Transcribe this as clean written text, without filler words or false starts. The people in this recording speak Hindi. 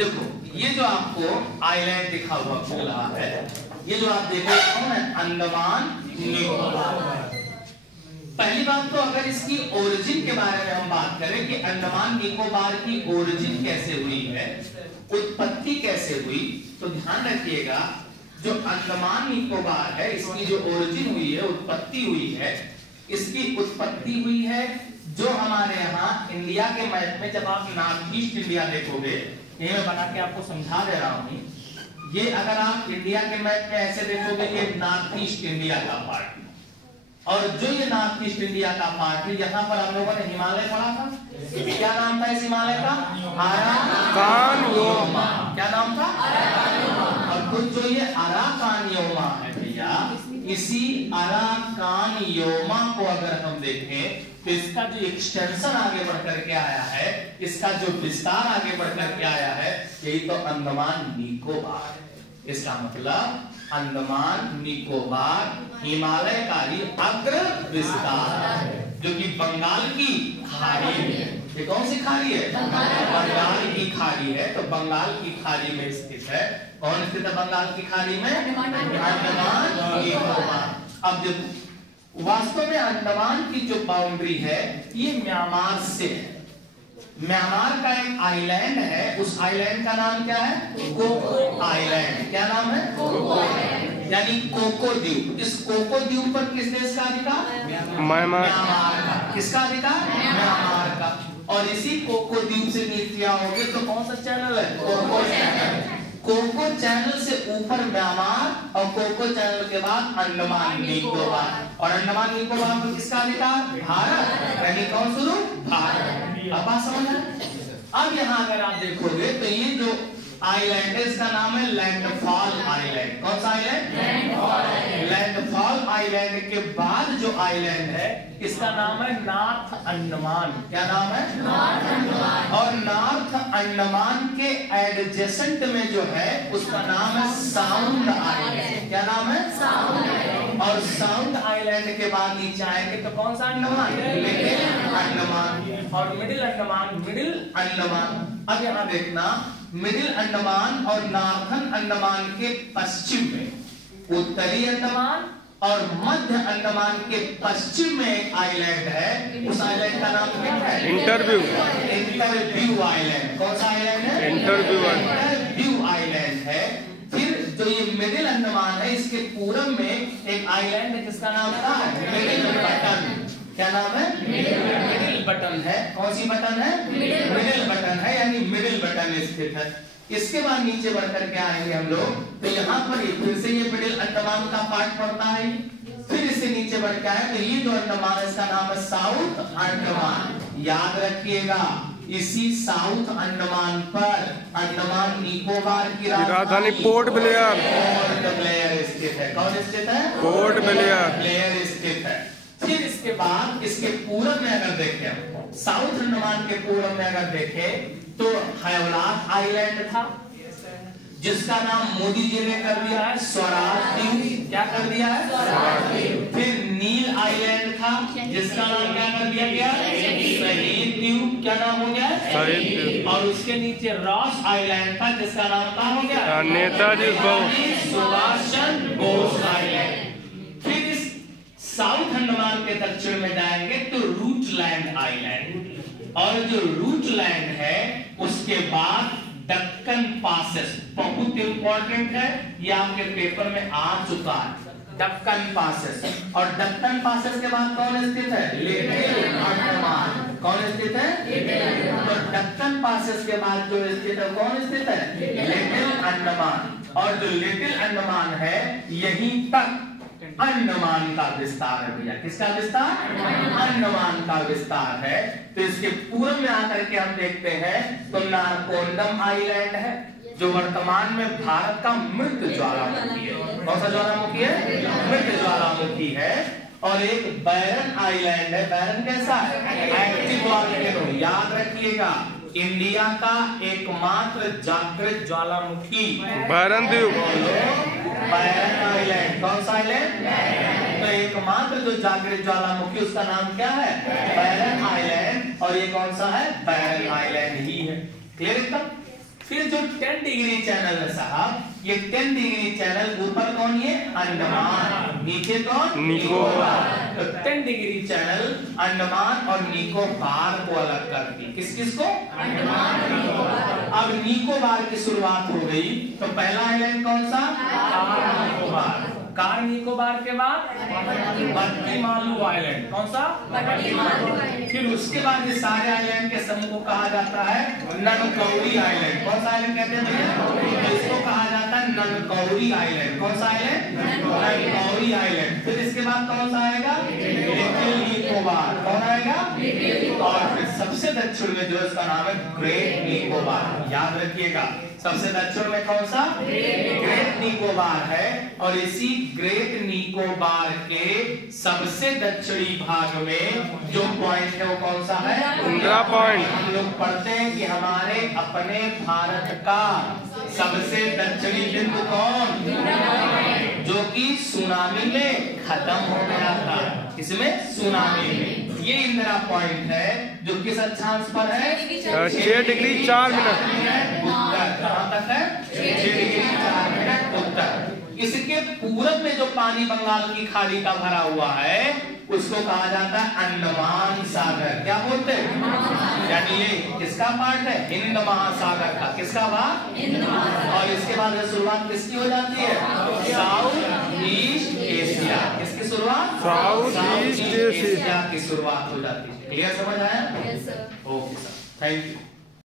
देखो ये जो आपको आइलैंड दिखा हुआ मिल रहा है, ये जो आप देख रहे कौन है? अंडमान निकोबार। पहली बात तो अगर इसकी ओरिजिन के बारे में हम बात करें कि अंडमान निकोबार की ओरिजिन कैसे हुई है, उत्पत्ति कैसे हुई, तो ध्यान रखिएगा जो अंडमान निकोबार है इसकी जो ओरिजिन हुई है, उत्पत्ति हुई है, इसकी उत्पत्ति हुई है जो हमारे यहाँ इंडिया के मैप में जब आप नॉर्थ ईस्ट इंडिया देखोगे, ये मैं बना के आपको समझा दे रहा हूँ, ये अगर आप इंडिया के मैप में ऐसे देखोगे ये नॉर्थ ईस्ट इंडिया का पार्ट, और जो ये नॉर्थ ईस्ट इंडिया का पार्ट है, यहाँ पर हम लोगों ने हिमालय पढ़ा था, क्या नाम था इस हिमालय का? अराकानियोमा। क्या नाम था? और कुछ जो ये अराकानियोमा है भैया, इसी अराकानियोमा को अगर हम देखें तो इसका जो एक्सटेंशन आगे बढ़ करके आया है, इसका जो विस्तार आगे बढ़ करके आया है, यही तो अंडमान निकोबार है। इसका मतलब अंडमान निकोबार हिमालय का ही अग्र विस्तार है, जो कि बंगाल की खाड़ी में, ये कौन सी खाड़ी है? बंगाल की खाड़ी है। तो बंगाल की खाड़ी में स्थित है। कौन स्थित है बंगाल की खाड़ी में? अंडमान निकोबार। अब देखो वास्तव में अंडमान की जो बाउंड्री है ये म्यांमार से है। म्यांमार का एक आइलैंड है, उस आइलैंड का नाम क्या है? Coco Island. क्या नाम है? कोको आइलैंड, यानी कोको द्वीप। इस कोको द्वीप पर किस देश का अधिकार? म्यांमार का। किसका अधिकार? म्यांमार का। और इसी कोको द्वीप से नीचे आओगे तो कौन सा चैनल है? Cocoa channel. कोको चैनल से ऊपर म्यांमार और कोको चैनल के बाद अंडमान निकोबार, और अंडमान निकोबार में किसका अधिकार? भारत। यानी कौन शुरू? भारत। अब बात समझ आए? अब यहाँ अगर आप देखोगे तो ये जो आइलैंड है इसका नाम है लैंडफॉल आइलैंड। कौन सा आइलैंड? लैंडफॉल आइलैंड के बाद जो आइलैंड है इसका नाम है नॉर्थ अंडमान। क्या नाम है? नॉर्थ अंडमान। और नॉर्थ अंडमान के एडजेसेंट में जो है उसका नाम है साउंड आइलैंड। क्या नाम है? Sound island. और साउंड आइलैंड के बाद नीचे आएंगे तो कौन सा अंडमान? मिडिल अंडमान। और मिडिल अंडमान, मिडिल अंडमान। अब यहाँ देखना, मिडिल अंडमान और नॉर्थन अंडमान के पश्चिम में, उत्तरी अंडमान और मध्य अंडमान के पश्चिम में एक आइलैंड है। उस आइलैंड का नाम क्या है? इंटरव्यू। Interview island. कौन सा आइलैंड है? इंटरव्यू आइलैंड है। फिर जो ये मिडिल अंडमान है इसके पूरब में एक आइलैंड है जिसका नाम क्या है? Middle button. क्या नाम है? मिडिल बटन है। कौन सी बटन है? मिडिल बटन है, यानी मिडिल बटन स्थित है। इसके बाद नीचे बढ़कर के आएंगे हम लोग तो यहाँ पर फिर से ये मिडिल अंडमान का पार्ट पड़ता है। फिर इससे नीचे बढ़ के आए तो ये जो अंडमान है इसका नाम है साउथ अंडमान। याद रखिएगा इसी साउथ अंडमान पर अंडमान निकोबार की राजधानी पोर्ट ब्लेयर स्थित है। कौन स्थित है? पोर्ट ब्लेयर स्थित है। फिर इसके बाद इसके पूरब में अगर देखें, साउथ अंडमान के पूरब में अगर देखें तो हैवलाक आइलैंड था जिसका नाम मोदी जी ने कर दिया है स्वराज द्वीप। क्या कर दिया है? स्वराज द्वीप। फिर नील आइलैंड था जिसका नाम क्या कर दिया गया? शहीद द्वीप। क्या नाम हो गया? शहीद द्वीप। और उसके नीचे रॉस आइलैंड था जिसका नाम क्या हो गया? नेताजी सुभाष चंद्र बोस आइलैंड। फिर इस साउथ अंडमान के दक्षिण में जाएंगे तो रूटलैंड आइलैंड, और जो रूटलैंड है उसके बाद दक्कन पासेस। बहुत इंपॉर्टेंट है, ये आपके पेपर में आ चुका है, दक्कन पासेस। और दक्कन पासेस के बाद कौन स्थित है? लिटिल अंडमान। कौन स्थित है? तो दक्कन पासेस के बाद जो स्थित है कौन स्थित है? लिटिल अंडमान। और जो लिटिल अंडमान है यहीं तक अंडमान का विस्तार है भैया। किसका विस्तार? अंडमान का विस्तार है। तो इसके पूर्व में आकर के हम देखते हैं तो नारकोंडम आइलैंड है जो वर्तमान में भारत का मृत ज्वालामुखी है। कौन सा ज्वालामुखी है? मृत ज्वालामुखी है। और एक बैरन आइलैंड है। बैरन कैसा है? Active volcano. याद रखिएगा इंडिया का एकमात्र जागृत ज्वालामुखी बैरन द्वीप, बैरन आइलैंड। कौन सा आइलैंड? तो एकमात्र जो जागृत ज्वालामुखी उसका नाम क्या है? बैरन आइलैंड। और ये कौन सा है? बैरन आइलैंड ही है। क्लियर एकदम? फिर जो 10 डिग्री चैनल है साहब, ये 10 डिग्री चैनल ऊपर कौन है? अंडमान, नीचे कौन? निकोबार। तो 10 डिग्री चैनल अंडमान और निकोबार को अलग करती है। किस किस को? अंडमान और निकोबार। अब निकोबार की शुरुआत हो गई, तो पहला आइलैंड कौन सा? निकोबार। कार निकोबार के बाद बट्टी मालू आइलैंड। कौन सा? बट्टी मालू। फिर उसके बाद ये सारे आइलैंड के समूह को कहा जाता है ननकौरी आइलैंड। कौन सा आइलैंड कहते हैं भैया? इसको कहा जाता है ननकौरी आइलैंड। कौन सा आइलैंड? ननकौरी आइलैंड। फिर इसके बाद कौन सा आएगा? लिटिल निकोबार। कौन आएगा? और फिर सबसे दक्षिण में जो इसका नाम है ग्रेट निकोबार। याद रखिएगा, सबसे दक्षिण में कौन सा? ग्रेट निकोबार है। और इसी ग्रेट निकोबार के सबसे दक्षिणी भाग में जो पॉइंट है वो कौन सा है? इंदिरा पॉइंट। हम लोग पढ़ते हैं कि हमारे अपने भारत का सबसे दक्षिणी बिंदु कौन? जो कि सुनामी में खत्म हो गया था। इसमें सुनामी में ये इंदिरा पॉइंट है, जो किस अक्षांश पर है? 6 डिग्री 4 मिनट उत्तर। कहाँ तक है? 6 डिग्री 4 मिनट उत्तर। इसके पूरब में जो पानी बंगाल की खाड़ी का भरा हुआ है उसको कहा जाता है अंडमान सागर। क्या बोलते हैं? यानी ये किसका पार्ट है? हिंद महासागर का। किसका भाग? और इसके बाद शुरुआत किसकी हो जाती है? South east Asia. किसकी शुरुआत? साउथ ईस्ट एशिया की शुरुआत हो जाती है। क्लियर समझ आया? Yes sir. Okay sir, thank you.